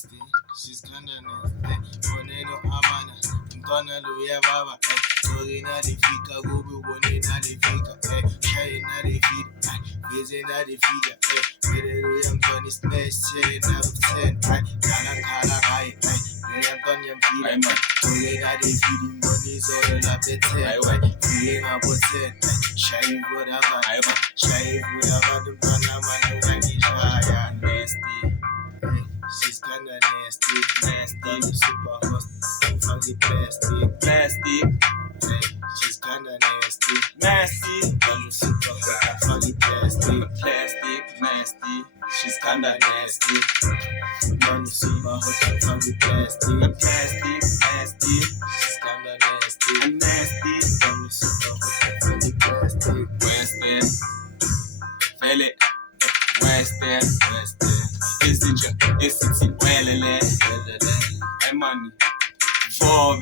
nasty, she's kinda nasty. Boneno amana, mtwana luya baba, Tori na defika, gubu bone na defika, Shay na defika, busy na defika, Middle yam Tony smash 10 out of 10, Kala kala high, Yam Tony yam feed, Tori na defeat, money so la bete, Being a potent, Shay whatever, Shay whatever, the man, nasty. She's kinda nasty, super hot, funky plastic. She's kinda nasty, super hot, funky plastic, nasty. She's kinda nasty, super hot, funky plastic, nasty. She's kinda nasty, super hot, funky plastic. West End, feel it. West End, Isn't it? Welele, money, for